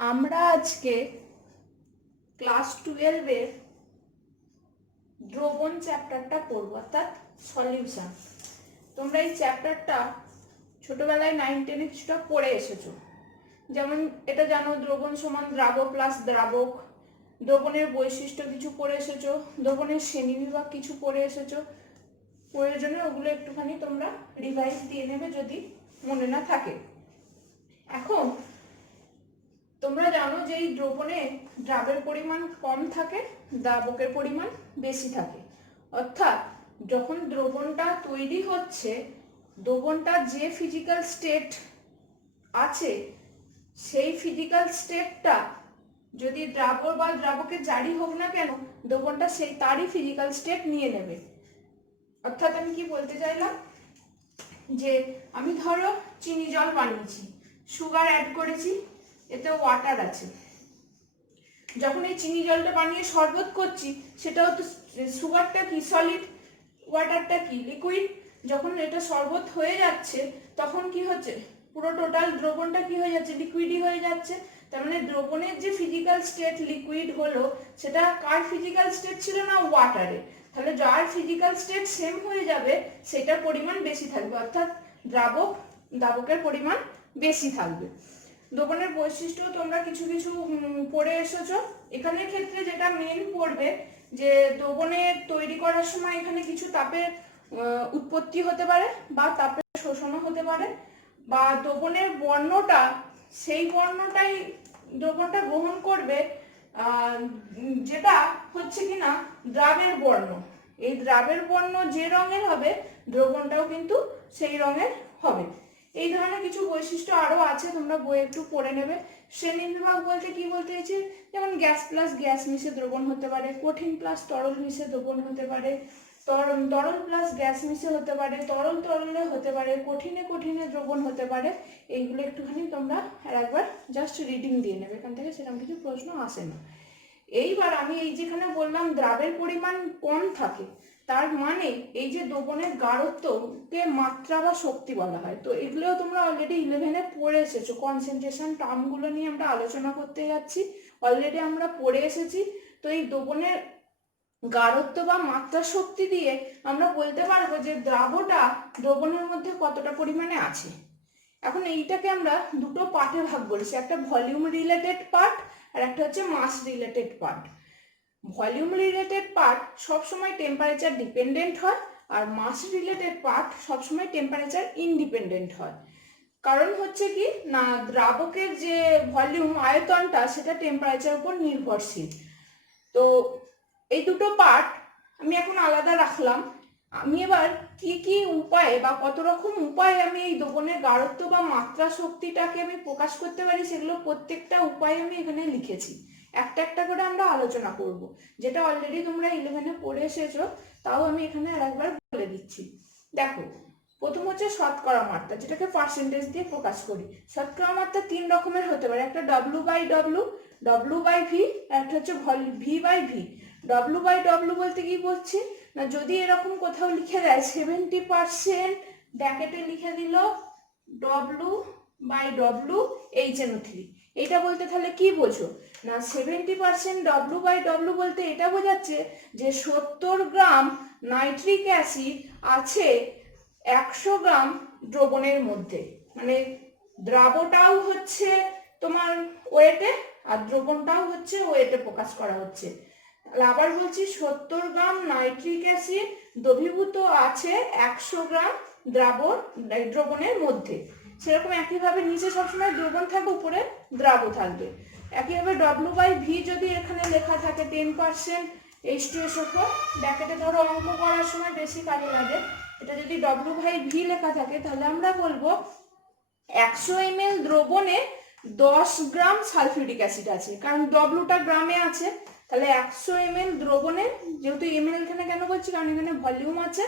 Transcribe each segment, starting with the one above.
আমরা আজকে ক্লাস 12 এর দ্রবণ চ্যাপ্টারটা পড়ব, অর্থাৎ সলিউশন। তোমরা এই চ্যাপ্টারটা ছোটবেলায় 9-10 কিছুটা পড়ে এসেছো। যেমন এটা জানো, দ্রবণ সমান দ্রাবক প্লাস দ্রাবক, দ্রবণের বৈশিষ্ট্য কিছু পড়ে এসেছো, দ্রবণের শ্রেণীবিভাগ কিছু পড়ে এসেছো। প্রয়োজনে ওগুলো একটুখানি তোমরা রিভাইজ দিয়ে নেবে যদি মনে না থাকে। এখন তোমরা জানো যে এই দ্রবণে দ্রাবের পরিমাণ কম থাকে, দ্রাবকের পরিমাণ বেশি থাকে। অর্থাৎ যখন দ্রবণটা তৈরি হচ্ছে, দ্রবণটা যে ফিজিক্যাল স্টেট আছে সেই ফিজিক্যাল স্টেটটা যদি দ্রাবক বা দ্রাবকে জারি হোক না কেন, দ্রবণটা সেই তারই ফিজিক্যাল স্টেট নিয়ে নেবে। অর্থাৎ আমি কি বলতে চাইলাম, যে আমি ধরো চিনি জল বানিয়েছি, সুগার অ্যাড করেছি, এতে ওয়াটার আছে। যখন এই চিনি জলটা বানিয়ে শরবত করছি, সেটাও তো সুগারটা কি সলিড, ওয়াটারটা কি লিকুইড। যখন এটা শরবত হয়ে যাচ্ছে তখন কি হচ্ছে, পুরো টোটাল দ্রবণটা কি হয়ে যাচ্ছে, লিকুইডই হয়ে যাচ্ছে। তার মানে দ্রবণের যে ফিজিক্যাল স্টেট লিকুইড হলো, সেটা কার ফিজিক্যাল স্টেট ছিল না, ওয়াটারে। তাহলে যার ফিজিক্যাল স্টেট সেম হয়ে যাবে সেটার পরিমাণ বেশি থাকবে, অর্থাৎ দ্রাবকের পরিমাণ বেশি থাকবে। দ্রবণের বৈশিষ্ট্য তোমরা কিছু কিছু পড়ে এসেছো। এখানের ক্ষেত্রে যেটা মেন পড়বে, যে দ্রবণের তৈরি করার সময় এখানে কিছু তাপের উৎপত্তি হতে পারে বা তাপের শোষণও হতে পারে, বা দ্রবণের বর্ণটা সেই বর্ণটাই দ্রবণটা গ্রহণ করবে যেটা হচ্ছে কিনা দ্রাবের বর্ণ। এই দ্রাবের বর্ণ যে রঙের হবে, দ্রবণটাও কিন্তু সেই রঙের হবে। এই ধরনের কিছু বৈশিষ্ট্য আরো আছে, তোমরা বই একটু পড়ে নেবে। শ্রেণীবিভাগ বলতে কি বলতে চাইছি, যেমন গ্যাস প্লাস গ্যাস মিশে দ্রবণ হতে পারে, কঠিন প্লাস তরল মিশে দ্রবণ হতে পারে, তরল প্লাস গ্যাস মিশে হতে পারে, তরল তরলে হতে পারে, কঠিনে কঠিনে দ্রবণ হতে পারে। এইগুলো একটুখানি তোমরা আর একবার জাস্ট রিডিং দিয়ে নেবে, এখান থেকে সেরকম কিছু প্রশ্ন আসে না। এইবার আমি এই যেখানে বললাম দ্রাবের পরিমাণ কম থাকে, তার মানে এই যে দ্রবণের গাঢ়ত্বকে মাত্রা বা শক্তি বলা হয়। তো এগুলো তোমরা অলরেডি 11-এ পড়ে এসেছো। কনসেন্ট্রেশন টার্মগুলো নিয়ে আমরা আলোচনা করতে যাচ্ছি, অলরেডি আমরা পড়ে এসেছি। তো এই দ্রবণের গাঢ়ত্ব বা মাত্রা শক্তি দিয়ে আমরা বলতে পারবো যে দ্রবণের মধ্যে কতটা পরিমাণে আছে। এখন এইটাকে আমরা দুটো পার্টে ভাগ করেছি, একটা ভলিউম রিলেটেড পার্ট আর একটা হচ্ছে mass related part. Volume related part সবসময় টেম্পারেচার ডিপেন্ডেন্ট হয়, আর মাস রিলেটেড পার্ট সবসময় টেম্পারেচার ইনডিপেন্ডেন্ট হয়। কারণ হচ্ছে কি না, দ্রাবকের যে ভলিউম আয়তনটা সেটা টেম্পারেচার উপর নির্ভরশীল। তো এই দুটো পার্ট আমি এখন আলাদা রাখলাম। আমি এবার কি কি উপায়ে বা কত রকম উপায়ে আমি এই দ্রবণের গাঢ়ত্ব বা মাত্রা শক্তিটাকে আমি প্রকাশ করতে পারি, সেগুলো প্রত্যেকটা উপায় আমি এখানে লিখেছি। একটা একটা করে আমরা আলোচনা করব, যেটা অলরেডি তোমরা 11-এ পড়ে এসেছো, তাও আমি এখানে আর একবার বলে দিচ্ছি। দেখো, প্রথম হচ্ছে শতকরা মাত্রা, যেটাকে পার্সেন্টেজ দিয়ে প্রকাশ করি। শতকরা মাত্রা 3 রকমের হতে পারে, একটা W/W, W/V, আর একটা হচ্ছে V/V। W/W বলতে কি বলছি না, যদি এরকম কোথাও লিখে দেয় 70% ব্র্যাকেটে লিখে দিল W/W HNO3, এইটা বলতে তাহলে কি বোঝো না, 70% W/W বলতে এটা বোঝাচ্ছে যে 70 গ্রাম নাইট্রিক অ্যাসিড আছে 100 গ্রাম দ্রবণের মধ্যে। মানে দ্রাবটাও হচ্ছে তোমার ওয়েটে আর দ্রবণটাও হচ্ছে ওয়েটে প্রকাশ করা হচ্ছে। আবার বলছি, 70 গ্রাম নাইট্রিক অ্যাসিড দ্রবীভূত আছে 100 গ্রাম দ্রবণের মধ্যে। সেরকম একইভাবে নিচে সবসময় দ্রবণ থাকবে, উপরে দ্রাব থাকবে। একইভাবে W/V যদি এখানে লেখা থাকে 10% H2SO4, ব্র্যাকেটে ধরো অঙ্ক করার সময় বেশি কাজে লাগে, এটা যদি W/V লেখা থাকে তাহলে আমরা বলবো 100 ml দ্রবণে 10 গ্রাম সালফিউরিক অ্যাসিড আছে, কারণ ডব্লুটা গ্রামে আছে। তাহলে 100 ml দ্রবণে, যেহেতু ml এখানে কেন বলছি, কারণ এখানে ভলিউম আছে,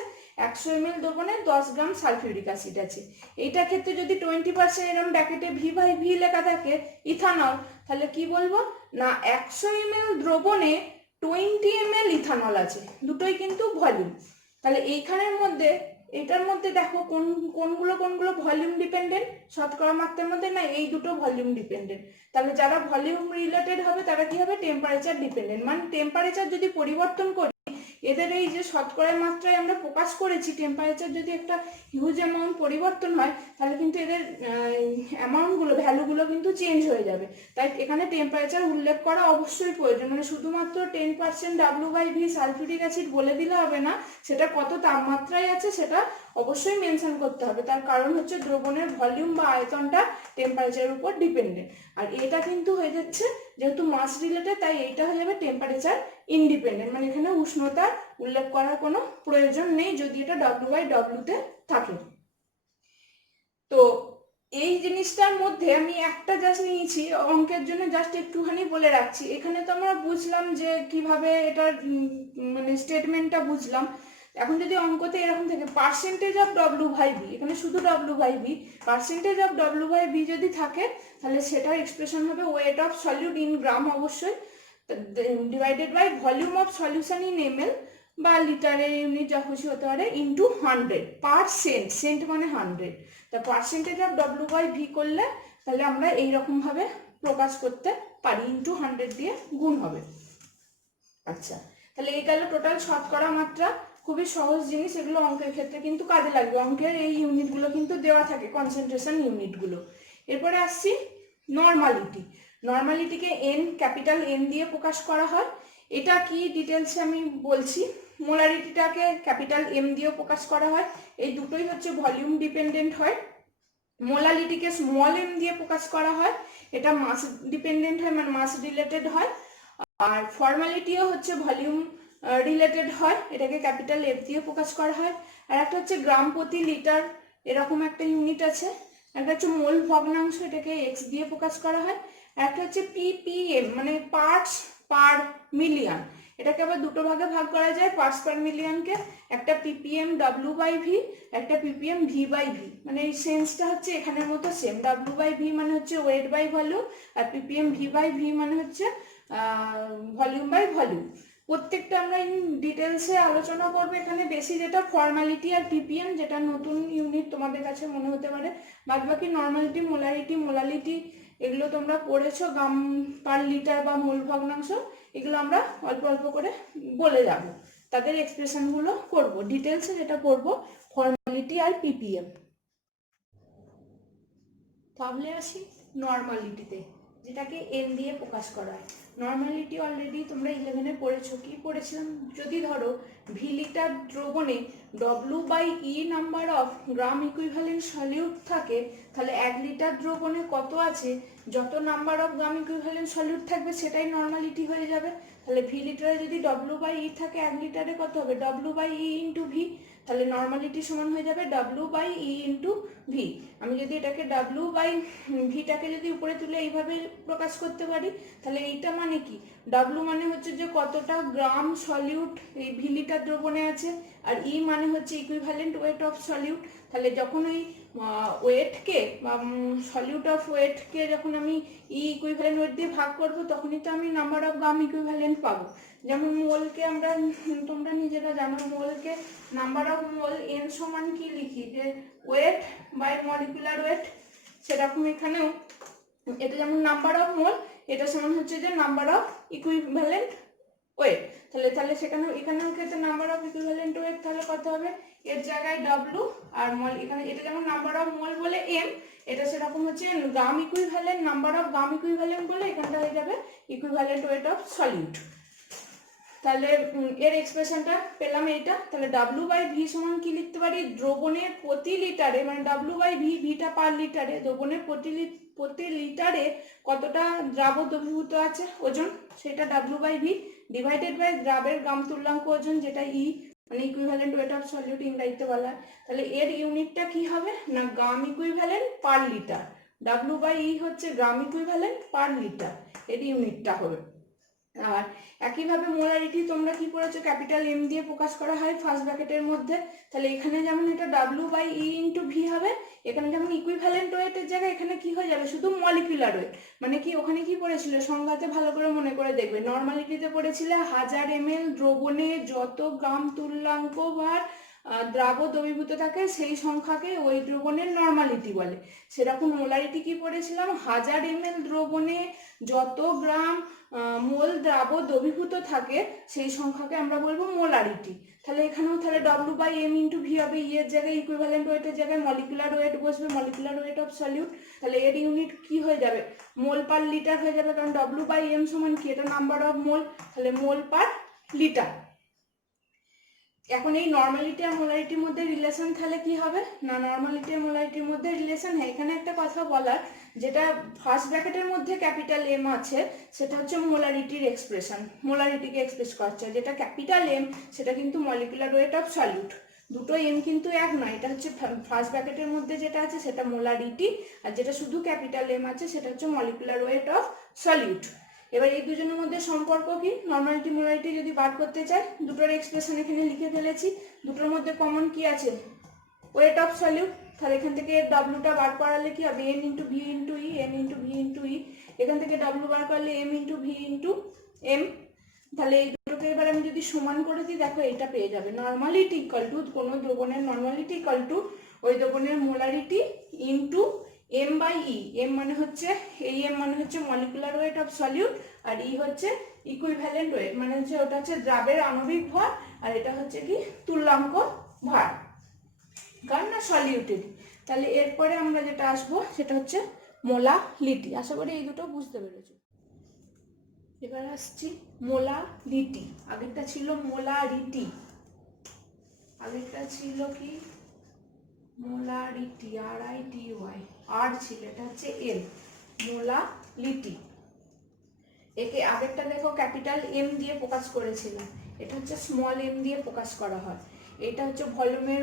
100 ml দ্রবণে 10 গ্রাম সালফিউরিক অ্যাসিড আছে। এইটার ক্ষেত্রে যদি 20% এরকম ব্র্যাকেটে V/V লেখা থাকে ইথানল, তাহলে কি বলবো না 100 ml দ্রবণে 20 ml ইথানল আছে, দুটোই কিন্তু ভলিউম। তাহলে এইখানের মধ্যে এটার মধ্যে দেখো কোনগুলো ভলিউম ডিপেন্ডেন্ট, শতকরা মাত্রার মধ্যে না এই দুটো ভলিউম ডিপেন্ডেন্ট। তাহলে যারা ভলিউম রিলেটেড হবে তারা কি হবে, টেম্পারেচার ডিপেন্ডেন্ট। মানে টেম্পারেচার যদি পরিবর্তন করি, এদের এই যে শতকরা মাত্রায় আমরা প্রকাশ করেছি, টেম্পারেচার যদি একটা হিউজ অ্যামাউন্ট পরিবর্তন হয় তাহলে কিন্তু এদের অ্যামাউন্টগুলো, ভ্যালুগুলো কিন্তু চেঞ্জ হয়ে যাবে। তাই এখানে টেম্পারেচার উল্লেখ করা অবশ্যই প্রয়োজন। মানে শুধুমাত্র 10% W/V সালফিউরিক অ্যাসিড বলে দিলে হবে না, সেটা কত তাপমাত্রায় আছে সেটা অবশ্যই মেনশন করতে হবে। তার কারণ হচ্ছে দ্রবণের ভলিউম বা আয়তনটা টেম্পারেচারের উপর ডিপেন্ডেন্ট। আর এটা কিন্তু হয়ে যাচ্ছে যেহেতু মাস রিলেটেড, তাই এইটা হয়ে যাবে টেম্পারেচার ইন্ডিপেন্ডেন্ট। মানে এখানে উষ্ণতার উল্লেখ করার কোনো প্রয়োজন নেই যদি এটা W/W তে থাকে। তো এই জিনিসটার মধ্যে আমি একটা জাস্ট নিয়েছি অঙ্কের জন্য, জাস্ট একটুখানি বলে রাখছি। এখানে তো আমরা বুঝলাম যে কিভাবে এটার মানে স্টেটমেন্টটা বুঝলাম। এখন যদি অঙ্কতে এরকম থাকে পার্সেন্টেজ অফ W/V, এখানে শুধু W/V, পার্সেন্টেজ অফ W/V যদি থাকে তাহলে সেটার এক্সপ্রেশন হবে weight of solute in gram অবশ্যই, divided by volume of solution in ml বা লিটারের ইউনিট যা খুশি হতে পারে ইন্টু 100%, সেন্ট মানে 100। তা পার্সেন্টেজ অফ W/V করলে তাহলে আমরা এইরকমভাবে প্রকাশ করতে পারি, ইন্টু 100 দিয়ে গুণ হবে। আচ্ছা, তাহলে এই গেল টোটাল শতকরা মাত্রা। খুবই সহজ জিনিস, এগুলো অঙ্কের ক্ষেত্রে কিন্তু কাজে লাগবে। অঙ্কের এই ইউনিটগুলো কিন্তু দেওয়া থাকে, কনসেন্ট্রেশন ইউনিটগুলো। এরপরে আসছি নর্মালিটি। নর্মালিটিকে ক্যাপিটাল N দিয়ে প্রকাশ করা হয়। এটা কি ডিটেলসে আমি বলছি। মোলারিটিটাকে ক্যাপিটাল M দিয়েও প্রকাশ করা হয়। এই দুটোই হচ্ছে ভলিউম ডিপেন্ডেন্ট হয়। মোলালিটিকে স্মল m দিয়ে প্রকাশ করা হয়, এটা মাস ডিপেন্ডেন্ট হয়, মানে মাস রিলেটেড হয়। আর ফর্মালিটিও হচ্ছে ভলিউম রিলেটেড হয়, এটাকে ক্যাপিটাল F দিয়ে প্রকাশ করা হয়। আর একটা হচ্ছে গ্রাম প্রতি লিটার, এরকম একটা ইউনিট আছে। একটা হচ্ছে মোল ভগ্নাংশ, এটাকে x দিয়ে প্রকাশ করা হয়। আর একটা হচ্ছে ppm, মানে পার্টস পার মিলিয়ন, এটাকে আবার দুটো ভাগে ভাগ করা যায় পার্টস পার মিলিয়নকে, একটা ppm W/V, একটা ppm V/V। মানে এই সেন্সটা হচ্ছে এখানের মতো সেম। W/V মানে হচ্ছে ওয়েট বাই ভলিউম, আর ppm V/V মানে হচ্ছে ভলিউম বাই ভলিউম। প্রত্যেকটা আমরা ইন ডিটেলসে আলোচনা করবো। এখানে বেশি যেটা ফর্মালিটি আর ppm, যেটা নতুন ইউনিট তোমাদের কাছে মনে হতে পারে। বাদ বাকি নর্মালিটি, মোলারিটি, মোলালিটি এগুলো তোমরা পড়েছো, গ্রাম পার লিটার বা মোল ভগ্নাংশ, এগুলো আমরা অল্প অল্প করে বলে যাব। তাদের এক্সপ্রেশনগুলো করব ডিটেলসে, যেটা পড়বো ফর্মালিটি আর ppm। তাহলে আসি নর্মালিটিতে, যেটাকে N দিয়ে প্রকাশ করা হয়। নর্মালিটি অলরেডি তোমরা 11-এ পড়েছো। কি পড়েছিলাম, যদি ধরো ভি লিটার দ্রবণে W/E number of gram equivalent solute থাকে, তাহলে 1 লিটার দ্রবণে কত আছে, যত number of gram equivalent solute থাকবে সেটাই নর্মালিটি হয়ে যাবে। তাহলে ভি লিটারে যদি W/E থাকে 1 লিটারে কত হবে, W/E ইন্টু ভি। তাহলে নর্মালিটি সমান হয়ে যাবে W/E ইন্টু ভি। আমি যদি এটাকে W/Vটাকে যদি উপরে তুলে এইভাবে প্রকাশ করতে পারি, তাহলে এইটা মানে কি, W মানে হচ্ছে যে কতটা গ্রাম সলিউট এই ভি লিটার দ্রবণে আছে, আর E মানে হচ্ছে ইকুইভ্যালেন্ট ওয়েট অফ সলিউট। তাহলে যখন ওই ওয়েটকে বা সলিউট অফ ওয়েটকে যখন আমি E ইকুইভ্যালেন্ট ওয়েট দিয়ে ভাগ করব, তখনই তো আমি নাম্বার অফ গ্রাম ইকুইভ্যালেন্ট পাবো। যেমন মোলকে আমরা, তোমরা নিজেরা জানো, মোলকে নাম্বার অফ মোল N সমান কি লিখি, যে ওয়েট বাই মলিকুলার ওয়েট। সেরকম এখানেও এটা যেমন নাম্বার অফ মোল, এটা সমান হচ্ছে যে নাম্বার অফ ইকুইভ্যালেন্ট ওয়েট। তাহলে এখানেও ক্ষেত্রে নাম্বার অফ ইকুইভ্যালেন্ট ওয়েট তাহলে কত হবে, এর জায়গায় W আর মল, এখানে এটা যেমন নাম্বার অফ মোল বলে M, এটা সেরকম হচ্ছে গ্রাম equivalent, number of gram equivalent বলে এখানটা হয়ে যাবে ইকুইভ্যালেন্ট ওয়েট অফ সলিউট। তাহলে এর এক্সপ্রেশনটা পেলাম এইটা। তাহলে W/V সমান কি লিখতে পারি, দ্রবণের প্রতি লিটারে, মানে W/V, ভিটা পার লিটারে, দ্রবণের প্রতি লিটারে কতটা দ্রাব দ্রবীভূত আছে ওজন, সেটা W/V ডিভাইডেড বাই দ্রাবের গ্রাম তুল্যাঙ্ক ওজন, যেটা E, মানে ইকুইভ্যালেন্ট ওয়েট অফ সলিউট ইংরেজিতে বলা হয়। তাহলে এর ইউনিটটা কি হবে না, গ্রাম ইকুইভ্যালেন্ট পার লিটার। W/E হচ্ছে গ্রাম ইকুইভ্যালেন্ট পার লিটার, এর ইউনিটটা হবে। আর একইভাবে মোলারিটি তোমরা কি পড়েছো, ক্যাপিটাল M দিয়ে প্রকাশ করা হয় ফার্স্ট ব্র্যাকেটের মধ্যে। তাহলে এখানে যেমন এটা W/E ইন্টু ভি হবে, এখানে যেমন ইকুইভ্যালেন্ট ওয়েটের জায়গায় এখানে কি হয়ে যাবে, শুধু মলিকুলার ওয়েট। মানে কি, ওখানে কি পড়েছিল সংজ্ঞাতে, ভালো করে মনে করে দেখবে। নর্মালিটিতে পড়েছিলে 1000 ml দ্রবণে যত গ্রাম তুল্যাঙ্ক ভার দ্রাব্য দ্রবীভূত থাকে সেই সংখ্যাকে ওই দ্রবণের নর্মালিটি বলে। সেরকম মোলারিটি কি পড়েছিলাম, 1000 ml দ্রবণে যত গ্রাম মোল দ্রাব্য দ্রবীভূত থাকে সেই সংখ্যাকে আমরা বলবো মোলারিটি। তাহলে এখানেও তাহলে W/m × V হবে, ই এর জায়গায় ইকুইভ্যালেন্ট ওয়েটের জায়গায় মলিকুলার ওয়েট বসবে, মলিকুলার ওয়েট অফ সলিউট। তাহলে এর ইউনিট কি হয়ে যাবে, মোল পার লিটার হয়ে যাবে, কারণ W/m সমান কি, এটা নাম্বার অফ মোল, তাহলে মোল পার লিটার। এখন এই নর্মালিটি আর মোলারিটির মধ্যে রিলেশন তাহলে কি হবে না, নর্মালিটি আর মোলারিটির মধ্যে রিলেশন। হ্যাঁ, এখানে একটা কথা বলার, যেটা ফার্স্ট ব্র্যাকেটের মধ্যে ক্যাপিটাল এম আছে সেটা হচ্ছে মোলারিটির এক্সপ্রেশন, মোলারিটিকে এক্সপ্রেস করছে। যেটা ক্যাপিটাল এম সেটা কিন্তু মলিকুলার ওয়েট অফ সলিউট, দুটো এম কিন্তু এক নয়। এটা হচ্ছে ফার্স্ট ব্র্যাকেটের মধ্যে যেটা আছে সেটা মোলারিটি, আর যেটা শুধু ক্যাপিটাল এম আছে সেটা হচ্ছে মলিকুলার ওয়েট অফ সলিউট। এবার এই দুজনের মধ্যে সম্পর্ক কি, নর্মালিটি মোলারিটি যদি বার করতে চাই, দুটোর এক্সপ্রেশন এখানে লিখে ফেলেছি। দুটোর মধ্যে কমন কি আছে, ওয়েট অফ সলিউট। তাহলে এখান থেকে ডব্লিউটা বার করালে কি হবে, n × v × e, n × v × e। এখান থেকে ডব্লিউ বার করলে m × v × m। তাহলে এই দুটোকে এবার আমি যদি সমান করে দিই, দেখো এটা পেয়ে যাবে, নর্মালিটি ইকুয়াল টু, কোনো দ্রবণের নর্মালিটি ইকুয়াল টু ওই দ্রবণের মোলারিটি ইন্টু m/e। m মানে হচ্ছে, এই m মানে হচ্ছে মলিকুলার ওয়েট অফ সলিউট, আর e হচ্ছে ইকুইভ্যালেন্ট ওয়েট, মানে হচ্ছে ওটা হচ্ছে দ্রাবের আণবিক ভর, আর এটা হচ্ছে কি তুল্যাঙ্ক ভর, কারণ না সলিউটেড। তাহলে এরপরে আমরা যেটা আসবো সেটা হচ্ছে মোলালিটি। আশা করি এই দুটো বুঝতে পেরেছো। এবার আসছি মোলালিটি। আগেরটা ছিল মোলারিটি, আগেরটা ছিল কি মোলারিটি, RITY, আর ছিল, এটা হচ্ছে এল, মোলালিটি। একে আগেরটা দেখো ক্যাপিটাল এম দিয়ে প্রকাশ করেছিলাম, এটা হচ্ছে স্মল এম দিয়ে প্রকাশ করা হয়। এটা হচ্ছে ভলিউমের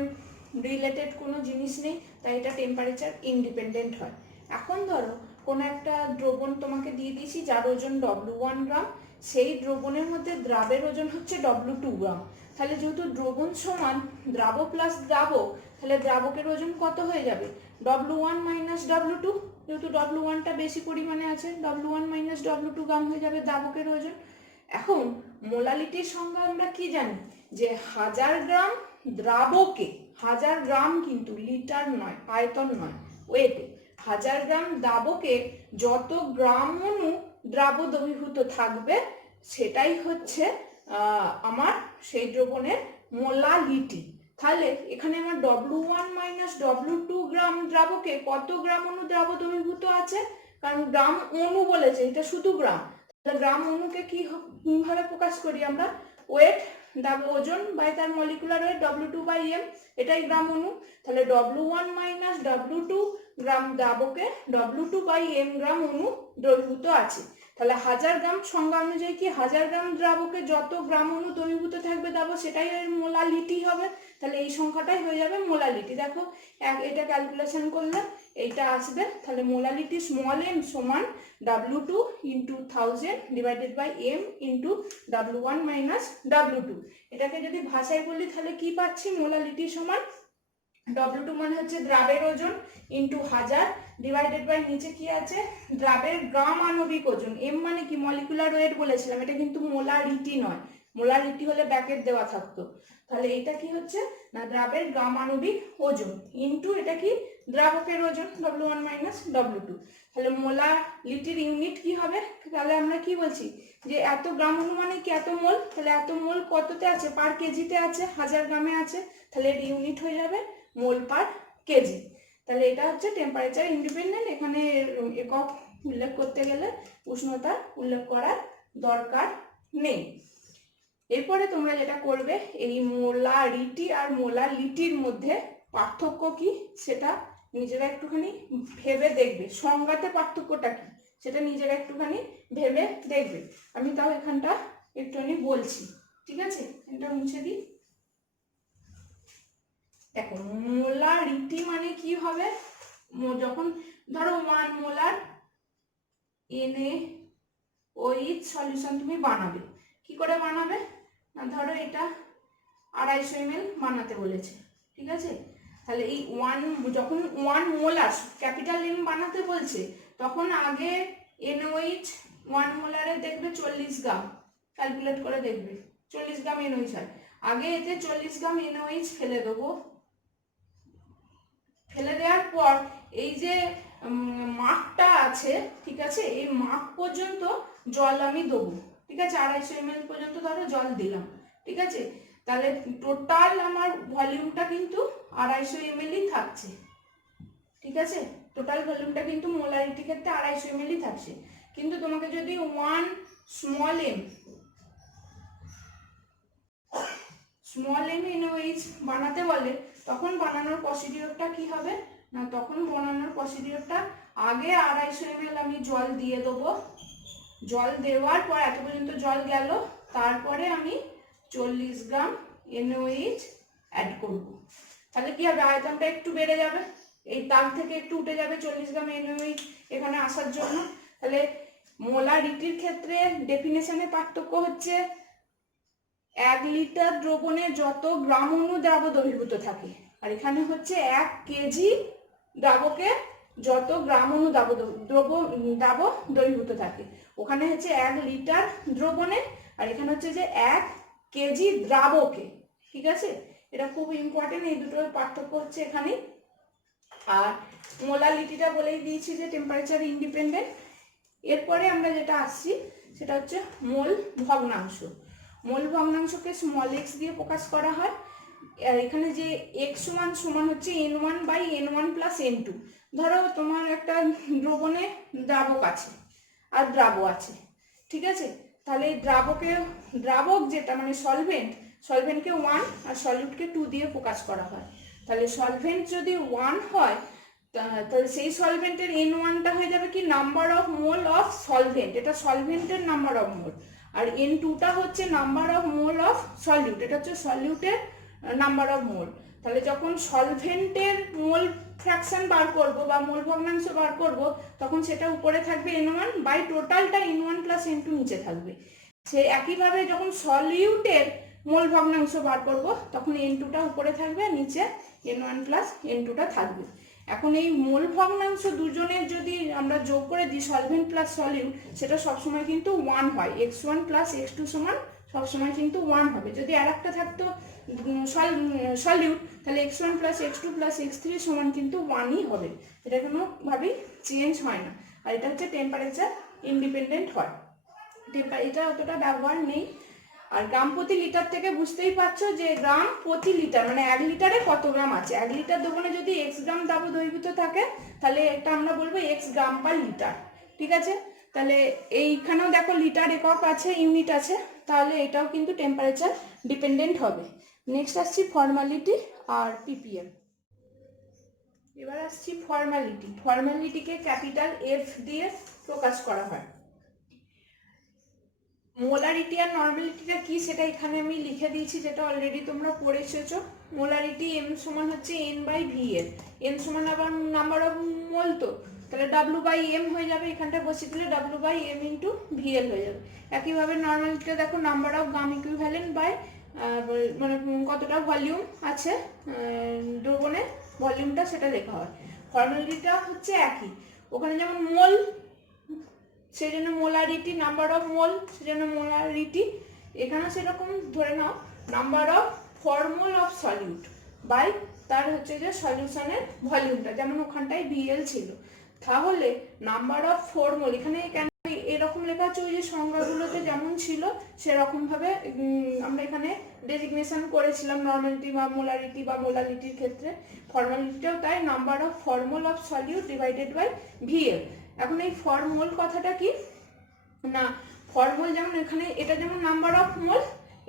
রিলেটেড কোনো জিনিস নেই, তাই এটা টেম্পারেচার ইন্ডিপেন্ডেন্ট হয়। এখন ধরো কোনো একটা দ্রবণ তোমাকে দিয়ে দিয়েছি যার ওজন W1 গ্রাম, সেই দ্রবণের মধ্যে দ্রাবের ওজন হচ্ছে W2 গ্রাম। তাহলে যেহেতু দ্রবণ সমান দ্রাব প্লাস দ্রাবক, তাহলে দ্রাবকের ওজন কত হয়ে যাবে, W1 - W2। যেহেতু W1টা বেশি পরিমাণে আছে, W1 - W2 গ্রাম হয়ে যাবে দ্রাবকের ওজন। এখন মোলালিটির সংজ্ঞা আমরা কি জানি, যে 1000 গ্রাম দ্রাবকে, 1000 গ্রাম কিন্তু লিটার নয়, আয়তন নয়, ওয়েটে, 1000 গ্রাম দ্রাবকে যত গ্রাম অণু দ্রাব্য দ্রবীভূত থাকবে সেটাই হচ্ছে আমার সেই দ্রবণের মোলালিটি। তাহলে এখানে আমার W1 - W2 গ্রাম দ্রাবকে কত গ্রাম অণু দ্রাব্য দ্রবীভূত আছে, কারণ গ্রাম অণু বলেছে, এটা শুধু গ্রাম। তাহলে গ্রাম অণুকে কিভাবে প্রকাশ করি আমরা, ওয়েট, ওজন বাই তার মলিকুলার ওয়েট W2/m, এটাই গ্রাম অণু। তাহলে W1 - W2 গ্রাম দ্রাবকে W2/m গ্রাম অণু দ্রবীভূত আছে। তাহলে 1000 গ্রাম সংজ্ঞা অনুযায়ী কি, 1000 গ্রাম দ্রাবকে যত গ্রাম অণু দ্রবীভূত থাকবে দ্রাবক সেটাই এর মোলালিটি হবে। তাহলে এই সংখ্যাটাই হয়ে যাবে মোলালিটি। দেখো এটা ক্যালকুলেশন করলে এইটা আসবে। তাহলে মোলালিটি স্মল m সমান W2 × 1000 divided by m × W1 - W2। এটাকে যদি ভাষায় বলি তাহলে কি পাচ্ছি, মোলালিটি সমান W2 মানে হচ্ছে দ্রাবের ওজন ইন্টু 1000 ডিভাইডেড বাই নিচে কি আছে, দ্রাবের গ্রাম আণবিক ওজন। এম মানে কি মলিকুলার ওয়েট বলেছিলাম, এটা কিন্তু মোলারিটি নয়, মোলারিটি হলে ব্র্যাকেট দেওয়া থাকতো। তাহলে এটা কি হচ্ছে না, দ্রাবের গ্রাম আণবিক ওজন ইন্টু এটা কি দ্রাবকের ওজন W1 - W2। তাহলে মোলালিটির ইউনিট কি হবে, তাহলে আমরা কি বলছি যে এত গ্রাম অণু মানে কি এত মোল, তাহলে এত মোল কততে আছে, পার কেজিতে আছে, 1000 গ্রামে আছে, তাহলে এর ইউনিট হয়ে যাবে মোল পার কেজি। তাহলে এটা হচ্ছে টেম্পারেচার ইন্ডিপেন্ডেন্ট, এখানে একক উল্লেখ করতে গেলে উষ্ণতা উল্লেখ করার দরকার নেই। এরপরে তোমরা যেটা করবে, এই মোলারিটি আর মোলালিটির মধ্যে পার্থক্য কি সেটা নিজেরা একটুখানি ভেবে দেখবে, সংজ্ঞাতে পার্থক্যটা কি সেটা নিজেরা একটুখানি ভেবে দেখবে। আমি তাও এখানটা একটুখানি বলছি, ঠিক আছে, এটা মুছে দিই। দেখো মোলারিটি মানে কি হবে, যখন ধরো 1 মোলার NaOH সলিউশন তুমি বানাবে, কি করে বানাবে না, ধরো এটা 250 ml বানাতে বলেছে, ঠিক আছে। তাহলে এই যখন 1 মোলার ক্যাপিটাল M বানাতে বলছে, তখন আগে NaOH 1 মোলারে দেখবে 40 গ্রাম, ক্যালকুলেট করে দেখবে 40 গ্রাম NaOH হয়। আগে এতে 40 গ্রাম NaOH ফেলে দেবো। ফেলে দেওয়ার পর এই যে মাপটা আছে, ঠিক আছে, এই মাপ পর্যন্ত জল আমি দেবো, ঠিক আছে, 250 ml পর্যন্ত ধরো জল দিলাম, ঠিক আছে। তাহলে টোটাল আমার ভলিউমটা কিন্তু 250 ml থাকছে, ঠিক আছে। টোটাল ভলিউমটা কিন্তু মোলারিটি ক্ষেত্রে 250 ml থাকছে। কিন্তু তোমাকে যদি 1 স্মল এম NaOH বানাতে বলে, তখন বানানোর প্রসিডিওরটা কি হবে না, তখন বানানোর প্রসিডিওরটা আগে 250 ml আমি জল দিয়ে দেবো। জল দেওয়ার পর এত পর্যন্ত জল গেল, তারপরে আমি 40 গ্রাম NaOH অ্যাড করব। তাহলে কি হবে, আয়তনটা একটু বেড়ে যাবে, এই তার থেকে একটু উঠে যাবে 40 গ্রাম NaOH এখানে আসার জন্য। তাহলে মোলারিটির ক্ষেত্রে ডেফিনেশনে পার্থক্য হচ্ছে 1 লিটার দ্রবণে যত গ্রাম অণু দ্রাব দ্রবীভূত থাকে, আর এখানে হচ্ছে 1 কেজি দ্রাবকে যত গ্রাম অণু দ্রাব দ্রবীভূত থাকে। ওখানে হচ্ছে 1 লিটার দ্রবণে, আর এখানে হচ্ছে যে 1 কেজি দ্রাবকে, ঠিক আছে। এটা খুব ইম্পর্টেন্ট, এই দুটোর পার্থক্য হচ্ছে এখানে। আর মোলারিটিটা বলেই দিয়েছি যে টেম্পারেচার ইন্ডিপেন্ডেন্ট। এরপরে আমরা যেটা আসছি সেটা হচ্ছে মোল ভগ্নাংশ। মোল ভগ্নাংশকে স্মল x দিয়ে প্রকাশ করা হয়। আর এখানে যে x সমান হচ্ছে n1/n1 + n2। ধরো তোমার একটা দ্রবণে দ্রাবক আছে আর দ্রাব আছে, ঠিক আছে। তাহলে এই দ্রাবক যেটা মানে সলভেন্টকে 1 আর সলিউটকে 2 দিয়ে প্রকাশ করা হয়। তাহলে সলভেন্ট যদি 1 হয়, তাহলে সেই সলভেন্টের n1টা হয়ে যাবে কি number of mole of solvent, এটা সলভেন্টের নাম্বার অফ মোল। আর n2টা হচ্ছে number of mole of solute, এটা হচ্ছে সলিউটের নাম্বার অফ মোল। তাহলে যখন সলভেন্টের মোল ফ্র্যাকশন বার করব বা মোল ভগ্নাংশ বার করব, তখন সেটা উপরে থাকবে n1 বাই টোটালটা n1 + n2 নিচে থাকবে। সে একইভাবে যখন সলিউটের মোল ভগ্নাংশ বার করব, তখন n2টা উপরে থাকবে, নিচে n1 + n2টা থাকবে। এখন এই মোল ভগ্নাংশ দুজনের যদি আমরা যোগ করে দিই সলভেন্ট প্লাস সলিউট, সেটা সবসময় কিন্তু 1 হয়, x1 + x2 সমান সবসময় কিন্তু 1 হবে। যদি আর একটা থাকতো সলিউট, তাহলে x1 + x2 + x3 সমান কিন্তু 1ই হবে, এটা কোনোভাবেই চেঞ্জ হয় না। আর এটা হচ্ছে টেম্পারেচার ইন্ডিপেন্ডেন্ট হয়, এটা অতটা ব্যবহার নেই। আর গ্রাম প্রতি লিটার থেকে বুঝতেই পারছো যে গ্রাম প্রতি লিটার মানে 1 লিটারে কত গ্রাম আছে। 1 লিটার দ্রবণে যদি x গ্রাম দ্রাব দ্রবীভূত থাকে, তাহলে এটা আমরা বলবো x গ্রাম পার লিটার, ঠিক আছে। তাহলে এইখানেও দেখো লিটার একক আছে, ইউনিট আছে, তাহলে এটাও কিন্তু টেম্পারেচার ডিপেন্ডেন্ট হবে। নেক্সট আসছি ফর্মালিটি আর ppm। এবার আসছি ফর্মালিটিকে ক্যাপিটাল F দিয়ে প্রকাশ করা হয়। মোলারিটি আর নর্মালিটিটা কি সেটা এখানে আমি লিখে দিয়েছি, যেটা অলরেডি তোমরা পড়ে এসেছো। মোলারিটি m সমান হচ্ছে n/vl, n সমান আবার নাম্বার অফ মোল, তো তাহলে w/m হয়ে যাবে, এখানটা বসিয়ে দিলে w/m × vl হয়ে যাবে। একইভাবে নর্মালিটিটা দেখো number of gram equivalent by মানে কতটা ভলিউম আছে দ্রবণে, ভলিউমটা সেটা লেখা হয়। ফর্মালিটিটা হচ্ছে একই, ওখানে যেমন মোল সেই জন্য মোলারিটি, নাম্বার অফ মোল সেই জন্য মোলারিটি, এখানে সেরকম ধরে নাও number of formula of solute by তার হচ্ছে যে সলিউশনের ভলিউমটা, যেমন ওখানটায় বিএল ছিল। তাহলে নাম্বার অফ ফর্মুল এখানে কেন এরকম লেখা আছে, ওই যে সংজ্ঞাগুলোতে যেমন ছিল সেরকম ভাবে আমরা এখানে ডেজিগনেশন করেছিলাম নর্মালিটি বা মোলারিটি বা মোলারিটির ক্ষেত্রে। ফর্মালিটিটাও তাই, number of formula of solute divided by V L. এখন এই ফর্মুল কথাটা কি না, ফর্মুল যেমন এখানে এটা যেমন নাম্বার অফ মোল,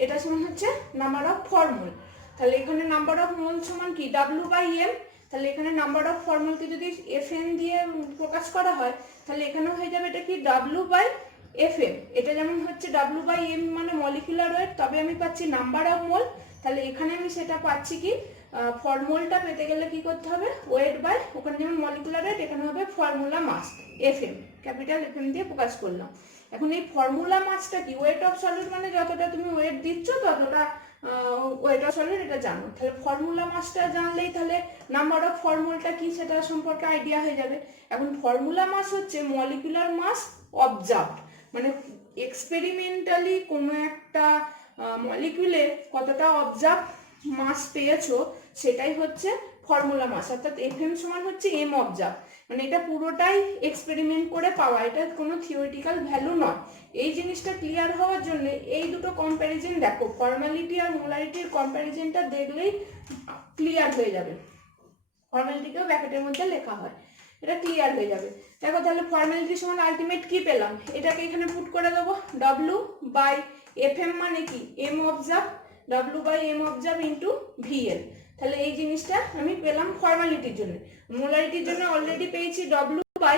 এটা সমান হচ্ছে নাম্বার অফ ফর্মুল। তাহলে এখানে নাম্বার অফ মোল সমান কি w/m, তাহলে এখানে নাম্বার অফ ফর্মুলকে যদি fn দিয়ে প্রকাশ করা হয়, তাহলে এখানেও হয়ে যাবে এটা কি w/fm। এটা যেমন হচ্ছে w/m মানে মলিকুলার ওয়েট, তবে আমি পাচ্ছি নাম্বার অফ মোল। তাহলে এখানে আমি সেটা পাচ্ছি কি, ফর্মুলটা পেতে গেলে কি করতে হবে, ওয়েট বাই ওখানে যেমন মলিকুলার ওয়েট, এখানে হবে ফর্মুলা মাস, fm, ক্যাপিটাল fm দিয়ে প্রকাশ করলাম। এখন এই ফর্মুলা মাসটা কি, ওয়েট অফ সলিড মানে যতটা তুমি ওয়েট দিচ্ছ ততটা ওয়েট অফ সলিড, এটা জানো। তাহলে ফর্মুলা মাসটা জানলেই তাহলে নাম্বার অফ ফর্মুলটা কি সেটা সম্পর্কে আইডিয়া হয়ে যাবে। এখন ফর্মুলা মাস হচ্ছে মলিকুলার মাস অবজার্ভড, মানে এক্সপেরিমেন্টালি কোনো একটা মলিকিউলে কতটা অবজার্ভ মাস পেয়েছো সেটাই হচ্ছে ফর্মুলা মাস, অর্থাৎ এফএম সমান হচ্ছে এম অবজার্ভ। মানে এটা পুরোটাই এক্সপেরিমেন্ট করে পাওয়া, এটা কোনো থিওরিটিক্যাল ভ্যালু নয়। এই জিনিসটা ক্লিয়ার হওয়ার জন্য এই দুটো কম্প্যারিজন দেখো, ফর্মালিটি আর মোলারিটির কম্প্যারিজনটা দেখলেই ক্লিয়ার হয়ে যাবে। ফর্মালিটিকেও ব্র্যাকেটের মধ্যে লেখা হয়, এটা ক্লিয়ার হয়ে যাবে। দেখো তাহলে ফর্মালিটি সমান আলটিমেট কি পেলাম, এটাকে এখানে পুট করে দেবো, ডব্লিউ বাই এফ এম মানে কি M observe, W by M observe into VL. তাহলে এই জিনিসটা আমি পেলাম ফর্মালিটির জন্য। মোলারিটির জন্য অলরেডি পেয়েছি W by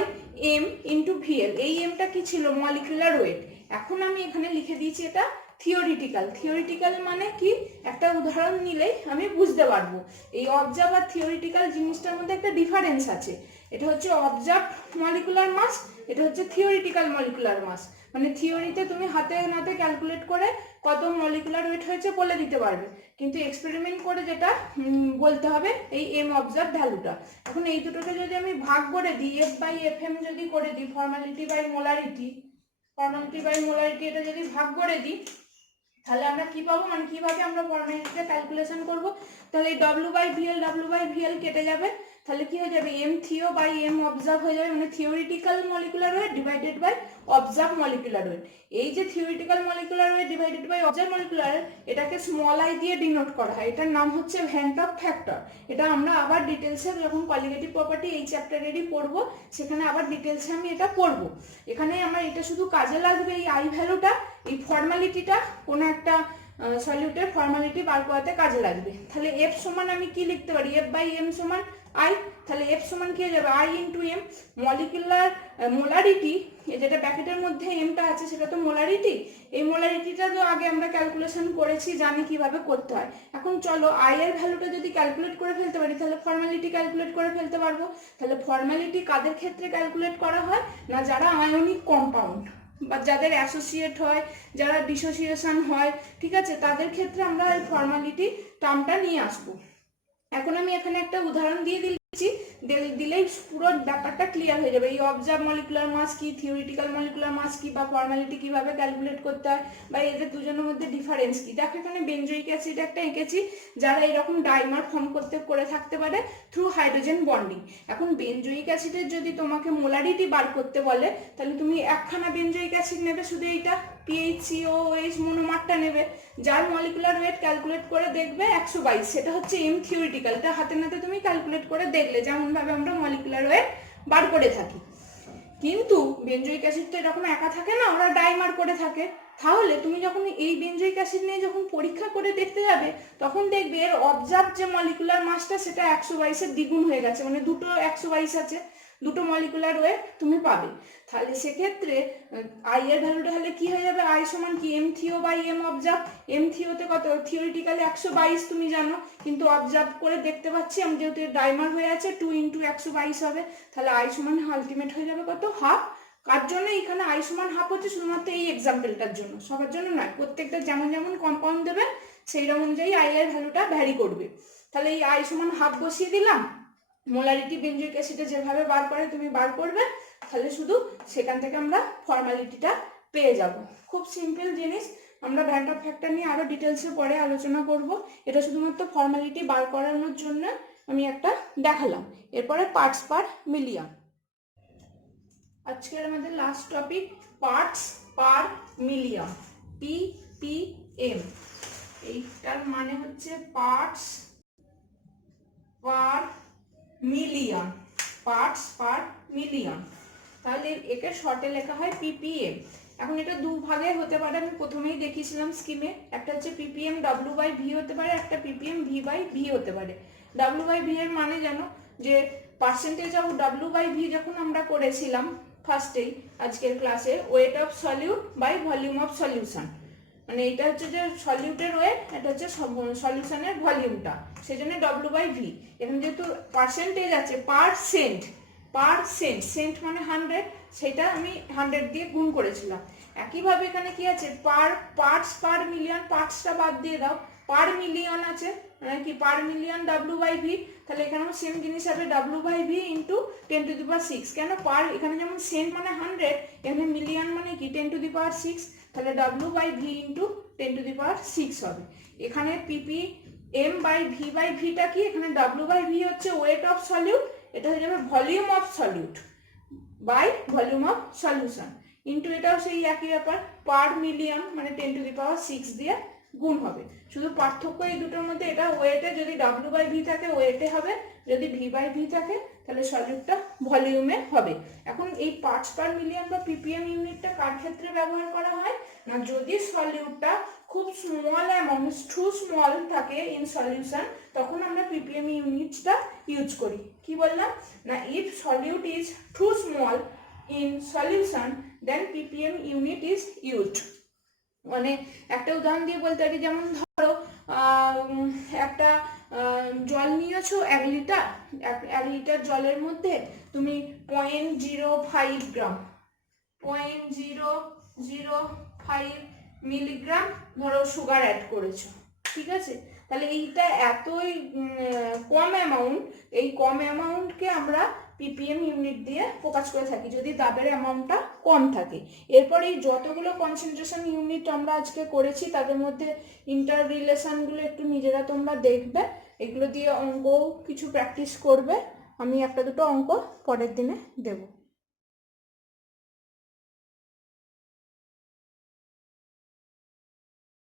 M into VL. এই এমটা কি ছিল, মলিকুলার ওয়েট। এখন আমি এখানে লিখে দিয়েছি এটা থিওরিটিক্যাল। থিওরিটিক্যাল মানে কি, একটা উদাহরণ নিলেই আমি বুঝতে পারবো। এই অবজার্ভ আর থিওরিটিক্যাল জিনিসটার মধ্যে একটা ডিফারেন্স আছে। এটা হচ্ছে অবজার্ভ মলিকুলার মাস, এটা হচ্ছে থিওরিটিক্যাল মলিকুলার মাস। মানে থিওরিতে তুমি হাতে নাতে ক্যালকুলেট করে কত মলিকুলার ওয়েট হয়েছে বলে দিতে পারবে, কিন্তু এক্সপেরিমেন্ট করে যেটা বলতে হবে এই এম অবজার্ভ ভ্যালুটা। এখন এই দুটোকে যদি আমি ভাগ করে দিই, এফ বাই এফ এম যদি করে দিই, formality by molarity, formality by molarity এটা যদি ভাগ করে দিই, তাহলে আমরা কি পাবো, মানে কিভাবে আমরা ফর্মালিটিটা ক্যালকুলেশন করব। তাহলে এই ডব্লিউ বাই ভিএল কেটে যাবে, তাহলে কি হয়ে যাবে M theo by M observe হয়ে যাবে, মানে theoretical molecular weight divided by observe molecular weight. এই যে theoretical molecular weight divided by observe molecular weight, এটাকে স্মল আই দিয়ে ডিনোট করা হয়, এটার নাম হচ্ছে ভ্যান টপ ফ্যাক্টর। এটা আমরা আবার ডিটেলসে যখন কোয়ালিটেটিভ প্রপার্টি এই চ্যাপ্টারেরই পড়বো, সেখানে আবার ডিটেলসে আমি এটা পড়বো। এখানে আমার এটা শুধু কাজে লাগবে এই আই ভ্যালুটা, এই ফর্মালিটিটা কোনো একটা সলিউটের ফর্মালিটি বার করাতে কাজে লাগবে। তাহলে এফ সমান আমি কি লিখতে পারি, এফ বাই এম সমান আই। তাহলে এফ সমান কি হয়ে যাবে, I into M. Molecular molarity, যেটা ব্র্যাকেটের মধ্যে এমটা আছে সেটা তো মোলারিটি। এই মোলারিটিটা তো আগে আমরা ক্যালকুলেশন করেছি, জানি কিভাবে করতে হয়। এখন চলো আই এর ভ্যালুটা যদি ক্যালকুলেট করে ফেলতে পারি, তাহলে ফর্মালিটি ক্যালকুলেট করে ফেলতে পারবো। তাহলে ফর্মালিটি কাদের ক্ষেত্রে ক্যালকুলেট করা হয় না, যারা আয়নিক কম্পাউন্ড বা যাদের অ্যাসোসিয়েট হয়, যারা ডিসোসিয়েশন হয়, ঠিক আছে, তাদের ক্ষেত্রে আমরা এই ফর্মালিটি টার্মটা নিয়ে আসবো। এখন আমি এখানে একটা উদাহরণ দিয়ে দিলেই পুরো ব্যাপারটা ক্লিয়ার হয়ে যাবে। এই অবজার্ভ মলিকুলার মাস কি, থিওরিটিক্যাল মলিকুলার মাস কি, বা ফর্মালিটি কিভাবে ক্যালকুলেট করতে হয়, বা এদের দুজনের মধ্যে ডিফারেন্স কি। দেখো এখানে বেনজোইক অ্যাসিড একটা এঁকেছি, যারা এরকম ডাইমার ফর্ম করে থাকতে পারে থ্রু হাইড্রোজেন বন্ডিং। এখন বেনজোইক অ্যাসিডের যদি তোমাকে মোলারিটি বার করতে বলে, তাহলে তুমি একখানা বেনজোইক অ্যাসিড নেবে, শুধু এইটা PHCOOH মনোমারটা নেবে, যার মলিকুলার ওয়েট ক্যালকুলেট করে দেখবে 122, সেটা হচ্ছে এম থিওরিটিক্যাল। এটা হাতে নাতে তুমি ক্যালকুলেট করে দেখলে যেমন ভাবে আমরা মলিকুলার ওয়েট বার করে থাকি। কিন্তু বেনজোইক অ্যাসিড তো এরকম একা থাকে না, ওরা ডাইমার করে থাকে। তাহলে তুমি যখন এই বেনজোইক অ্যাসিড নিয়ে যখন পরীক্ষা করে দেখতে যাবে, তখন দেখবে এর অবজার্ভ যে মলিকুলার মাসটা সেটা 122-এর দ্বিগুণ হয়ে গেছে, মানে দুটো 122 আছে, দুটো মলিকুলার ওয়েট তুমি পাবে। তাহলে সেক্ষেত্রে আই এর ভ্যালুটা হলে কি হয়ে যাবে, আই সমান কি M theo by M observe. M থিওতে কত, থিওরিটিক্যালি 122 তুমি জানো, কিন্তু অবজার্ভ করে দেখতে পাচ্ছি আমি যেহেতু ডাইমার হয়ে আছে 2 × 122 হবে। তাহলে আই সমান আলটিমেট হয়ে যাবে কত, হাফ। কার জন্য এখানে আই সমান হাফ হচ্ছে, শুধুমাত্র এই এক্সাম্পলটার জন্য, সবার জন্য নয়। প্রত্যেকটা যেমন যেমন কম্পাউন্ড দেবে সেই অনুযায়ী আই এর ভ্যালুটা ভ্যারি করবে। তাহলে এই আই সমান হাফ বসিয়ে দিলাম, মোলারিটি বেনজোইক অ্যাসিডে যেভাবে বার করে তুমি বার করবে, তাহলে শুধু সেখান থেকে আমরা ফর্মালিটিটা পেয়ে যাব। খুব সিম্পল জিনিস, আমরা ভ্যান টপ ফ্যাক্টর নিয়ে আরো ডিটেলসে পরে আলোচনা করব। এটা শুধুমাত্র ফর্মালিটি বার করানোর জন্য আমি একটা দেখালাম। এরপরে পার্টস পার মিলিয়ন। আজকের আমাদের last topic parts per million, PPM। এইটার মানে হচ্ছে parts per million, parts per million. তাহলে একে শর্টে লেখা হয় PPM। এখন এটা দু ভাগে হতে পারে, আমি প্রথমেই দেখিয়েছিলাম স্কিমে। একটা হচ্ছে PPM W/V হতে পারে, একটা PPM V/V হতে পারে। W/V এর মানে জানো, যে পার্সেন্টেজ অফ W/V যখন আমরা করেছিলাম ফার্স্টেই আজকের ক্লাসে, weight of solute by volume of solution. মানে এটা হচ্ছে যে সলিউটের ওয়েট, এটা হচ্ছে সলিউশনের ভলিউমটা, সেজন্য W/V। এখানে যেহেতু পার্সেন্টেজ আছে, পারসেন্ট, সেন্ট মানে 100, সেটা আমি 100 দিয়ে গুণ করেছিলাম। একইভাবে এখানে কি আছে, পার্টস পার মিলিয়ন, পার্টসটা বাদ দিয়ে দাও, পার মিলিয়ন আছে, মানে কি পার মিলিয়ন W/V, তাহলে এখানেও সেম জিনিস হবে W/V ইন্টু 10⁶। কেন পার, এখানে যেমন সেন্ট মানে 100, এখানে মিলিয়ন মানে কি 10⁶, তাহলে W/V ইন্টু 10⁶ হবে। এখানে ppm/v/vটা কি, এখানে W/V হচ্ছে ওয়েট অফ সলিউট, এটা হয়ে যাবে volume of solute by volume of solution into এটাও সেই একই ব্যাপার, পার মিলিয়ন মানে 10⁶ দিয়ে গুণ হবে। শুধু পার্থক্য এই দুটোর মধ্যে, এটা ওয়েটে যদি W/V থাকে ওয়েটে হবে, যদি V/V থাকে তাহলে সলিউটটা ভলিউমে হবে। এখন এই পার্টস পার মিলিয়ন বা ppm ইউনিটটা কার ক্ষেত্রে ব্যবহার করা হয় না, যদি সলিউটটা খুব স্মল অ্যামাউন্ট টু স্মল থাকে ইন সলিউশন, তখন আমরা ppm ইউনিটটা ইউজ করি। কি বললাম না, if solute is too small in solution then ppm unit is used. মানে একটা উদাহরণ দিয়ে বলতে পারি, যেমন ধরো একটা জল নিয়েছো 1 লিটার, 1 লিটার জলের মধ্যে তুমি 0.05 গ্রাম 0.005 মিলিগ্রাম ধরো সুগার অ্যাড করেছো, ঠিক আছে। তাহলে এইটা এতই কম অ্যামাউন্ট, এই কম অ্যামাউন্টকে আমরা ppm ইউনিট দিয়ে প্রকাশ করে থাকি যদি দাবের অ্যামাউন্টটা কম থাকে। এরপর এই যতগুলো কনসেন্ট্রেশন ইউনিট আমরা আজকে করেছি তাদের মধ্যে ইন্টার রিলেশনগুলো একটু নিজেরা তোমরা দেখবে, এগুলো দিয়ে অঙ্ক কিছু প্র্যাকটিস করবে। আমি একটা দুটো অঙ্ক পরের দিনে দেবো।